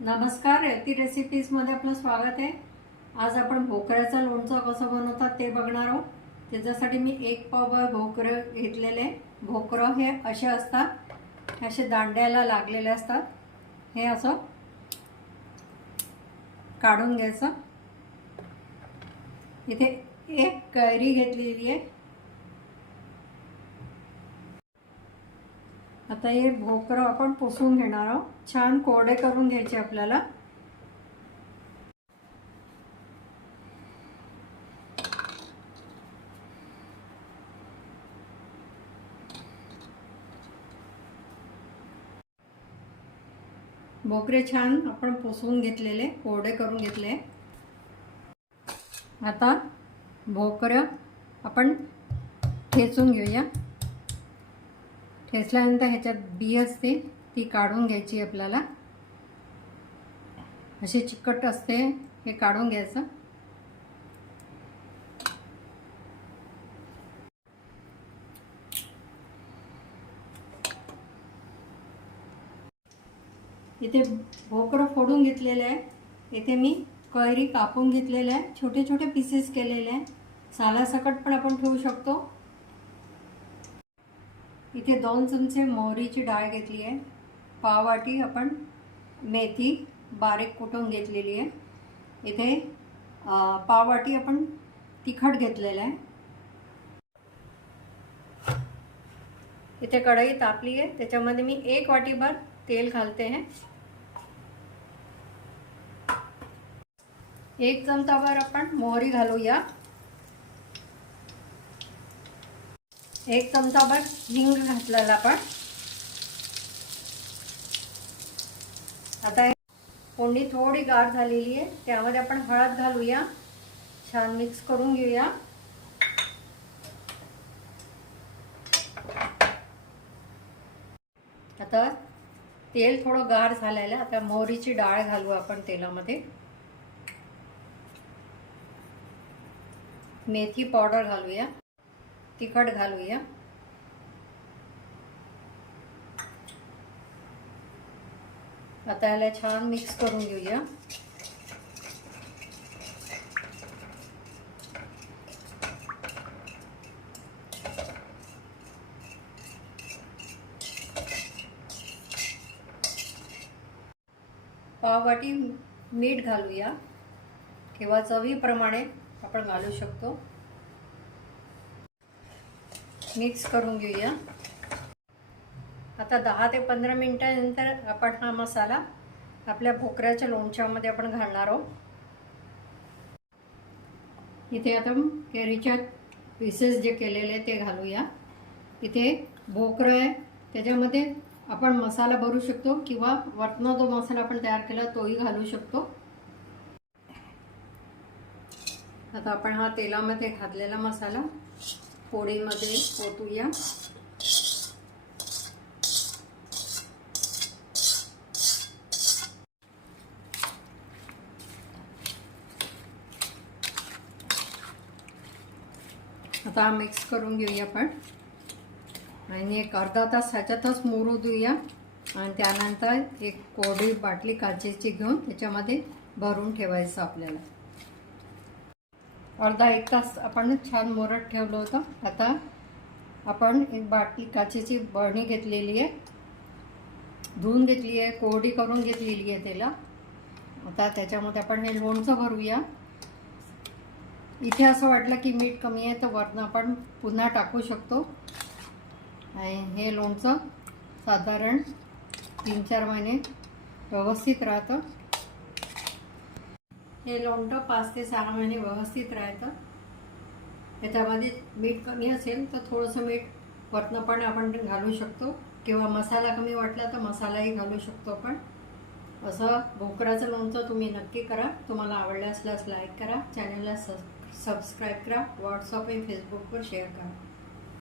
नमस्कार रेवती रेसिपीजमध्ये आपलं स्वागत आहे. आज आपण भोकऱ्याचं लोणचं कसं बनवतात ते बघणार आहोत. त्याच्यासाठी मी एक पावभर भोकरं घेतलेले भोकरं हे असे असतात हे असे दांड्याला लागलेले असतात. हे असं काढून घ्यायचं. इथे एक कैरी घेतलेली आहे. आता हे भोकरं आपण पुसून घेणार आहोत. छान कोरडे करून घ्यायचे आपल्याला. भोकरे छान आपण पुसून घेतलेले कोरडे करून घेतले. आता भोकरं आपण ठेचून घेऊया. ठेचल्यानंतर ह्याच्यात बी असते ती काढून घ्यायची आपल्याला. अशी चिकट असते हे काढून घ्यायचं. इथे भोकडं फोडून घेतलेलं आहे. इथे मी कैरी कापून घेतलेलं आहे. छोटे छोटे पीसेस केलेले आहे. सालासकट पण आपण ठेवू शकतो. इथे दोन चमचे मोहरीची डाळ घेतली आहे. पाववाटी आपण मेथी बारीक कुटून घेतलेली आहे. इथे पाववाटी आपण तिखट घेतलेलं आहे. इथे कढई तापली आहे. त्याच्यामध्ये मी एक वाटीभर तेल घालते आहे. एक चमचाभर आपण मोहरी घालूया. एक चमचाभर हिंग घातलेला आपण. आता कोंडी थोडी गार झालेली आहे त्यामध्ये आपण हळद घालूया. छान मिक्स करून घेऊया. आता तेल थोडं गार झालेलं आहे. आता मोहरीची डाळ घालू आपण तेलामध्ये. मेथी पावडर घालूया. तिखट घालूया. आता याला छान मिक्स करून घेऊया. पाववाटी मीठ घालूया. किंवा चवीप्रमाणे आपण घालू शकतो. मिक्स करून घेऊया. आता दहा ते पंधरा मिनटानंतर आपण हा मसाला आपल्या भोकऱ्याच्या लोणच्यामध्ये आपण घालणार आहोत. इथे आता केरीच्या पीसेस जे केलेले ते घालूया. इथे भोकरं आहे. त्याच्यामध्ये आपण मसाला भरू शकतो किंवा वरतनं जो मसाला आपण तयार केला तोही घालू शकतो. आता आपण हा तेलामध्ये घातलेला मसाला पोळीमध्ये ओतूया. आता मिक्स करून घेऊया आपण. आणि एक अर्धा तास ह्याच्यातच मुरू देऊया. आणि त्यानंतर एक कोरडी बाटली काचेची घेऊन त्याच्यामध्ये भरून ठेवायचं आपल्याला. अर्धा एक तास आपण छान मोरत ठेवलं होतं. आता आपण एक बाटली काचेची बळणी घेतलेली आहे. धुवून घेतली आहे कोरडी करून घेतलेली आहे त्याला. आता त्याच्यामध्ये आपण हे लोणचं भरूया. इथे असं वाटलं की मीठ कमी आहे तर वरनं आपण पुन्हा टाकू शकतो. आणि हे लोणचं साधारण तीन चार महिने व्यवस्थित राहतं. हे लोणचं पाच ते सहा महिने व्यवस्थित राहतं. त्याच्यामध्ये मीठ कमी असेल तर थोडंसं मीठ वरनं पण आपण घालू शकतो. किंवा मसाला कमी वाटला तर मसालाही घालू शकतो आपण. असं भोकराचं लोणचं तुम्ही नक्की करा. तुम्हाला आवडलं असल्यास लाईक करा चॅनलला सब सबस्क्राईब करा. व्हॉट्सअप आणि फेसबुकवर शेअर करा.